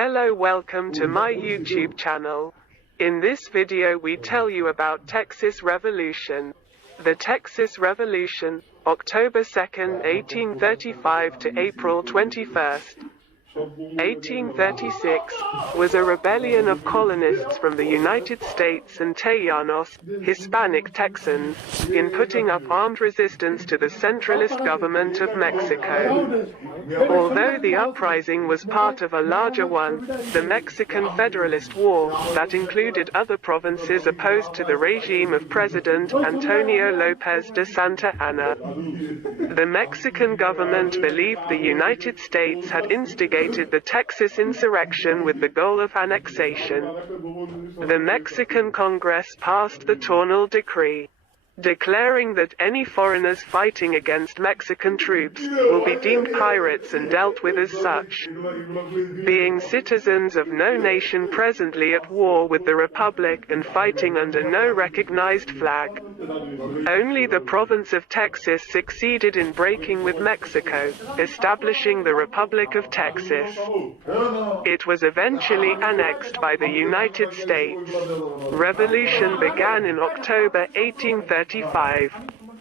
Hello, welcome to my YouTube channel. In this video we tell you about Texas Revolution. The Texas Revolution, October 2nd, 1835 to April 21st, 1836, was a rebellion of colonists from the United States and Tejanos, Hispanic Texans, in putting up armed resistance to the centralist government of Mexico. Although the uprising was part of a larger one, the Mexican Federalist War, that included other provinces opposed to the regime of President Antonio López de Santa Anna. The Mexican government believed the United States had instigated the Texas insurrection with the goal of annexation. The Mexican Congress passed the Tornel Decree, declaring that any foreigners fighting against Mexican troops will be deemed pirates and dealt with as such. Being citizens of no nation presently at war with the Republic and fighting under no recognized flag, only the province of Texas succeeded in breaking with Mexico, establishing the Republic of Texas. It was eventually annexed by the United States. Revolution began in October 1835.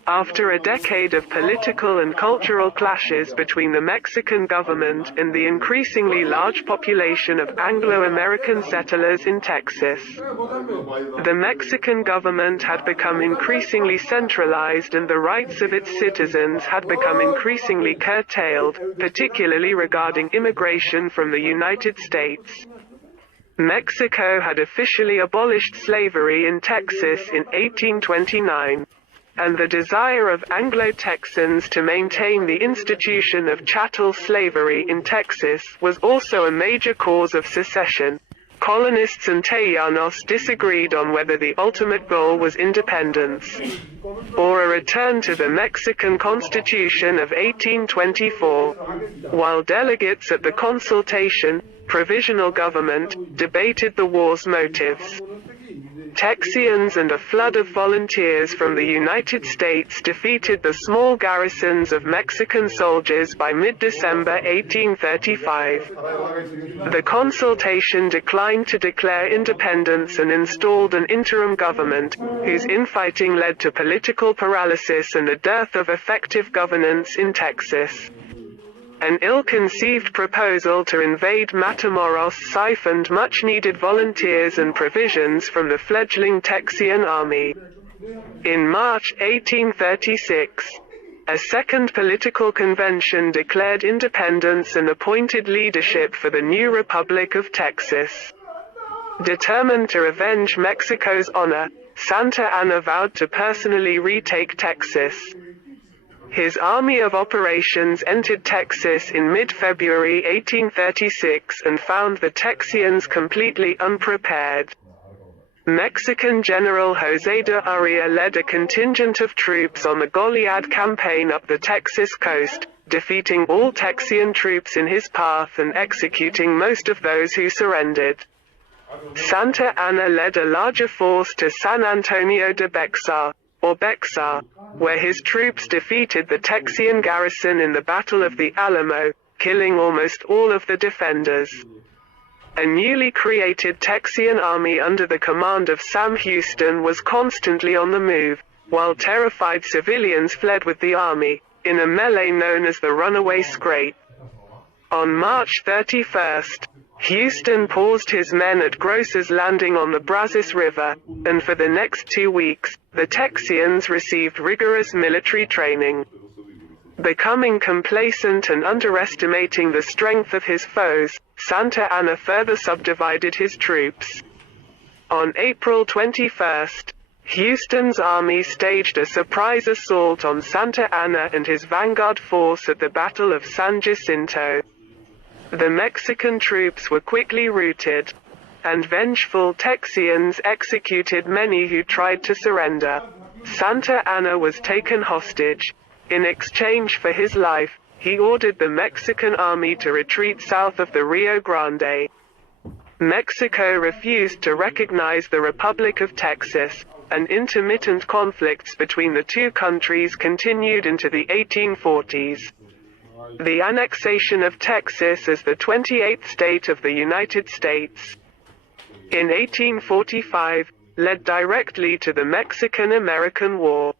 After a decade of political and cultural clashes between the Mexican government and the increasingly large population of Anglo-American settlers in Texas, the Mexican government had become increasingly centralized and the rights of its citizens had become increasingly curtailed, particularly regarding immigration from the United States. Mexico had officially abolished slavery in Texas in 1829, and the desire of Anglo-Texans to maintain the institution of chattel slavery in Texas was also a major cause of secession. Colonists and Tejanos disagreed on whether the ultimate goal was independence or a return to the Mexican Constitution of 1824, while delegates at the consultation, provisional government, debated the war's motives. Texians and a flood of volunteers from the United States defeated the small garrisons of Mexican soldiers by mid-December 1835. The consultation declined to declare independence and installed an interim government, whose infighting led to political paralysis and the dearth of effective governance in Texas. An ill-conceived proposal to invade Matamoros siphoned much-needed volunteers and provisions from the fledgling Texian army. In March 1836, a second political convention declared independence and appointed leadership for the new Republic of Texas. Determined to avenge Mexico's honor, Santa Anna vowed to personally retake Texas. His Army of Operations entered Texas in mid-February 1836 and found the Texians completely unprepared. Mexican General José de Urrea led a contingent of troops on the Goliad campaign up the Texas coast, defeating all Texian troops in his path and executing most of those who surrendered. Santa Anna led a larger force to San Antonio de Bexar, or Bexar, where his troops defeated the Texian garrison in the Battle of the Alamo, killing almost all of the defenders. A newly created Texian army under the command of Sam Houston was constantly on the move, while terrified civilians fled with the army, in a melee known as the Runaway Scrape. On March 31st, Houston paused his men at Gross's Landing on the Brazos River, and for the next 2 weeks, the Texians received rigorous military training. Becoming complacent and underestimating the strength of his foes, Santa Anna further subdivided his troops. On April 21st, Houston's army staged a surprise assault on Santa Anna and his vanguard force at the Battle of San Jacinto. The Mexican troops were quickly routed, and vengeful Texians executed many who tried to surrender. Santa Anna was taken hostage. In exchange for his life, he ordered the Mexican army to retreat south of the Rio Grande. Mexico refused to recognize the Republic of Texas, and intermittent conflicts between the two countries continued into the 1840s. The annexation of Texas as the 28th state of the United States in 1845 led directly to the Mexican-American War.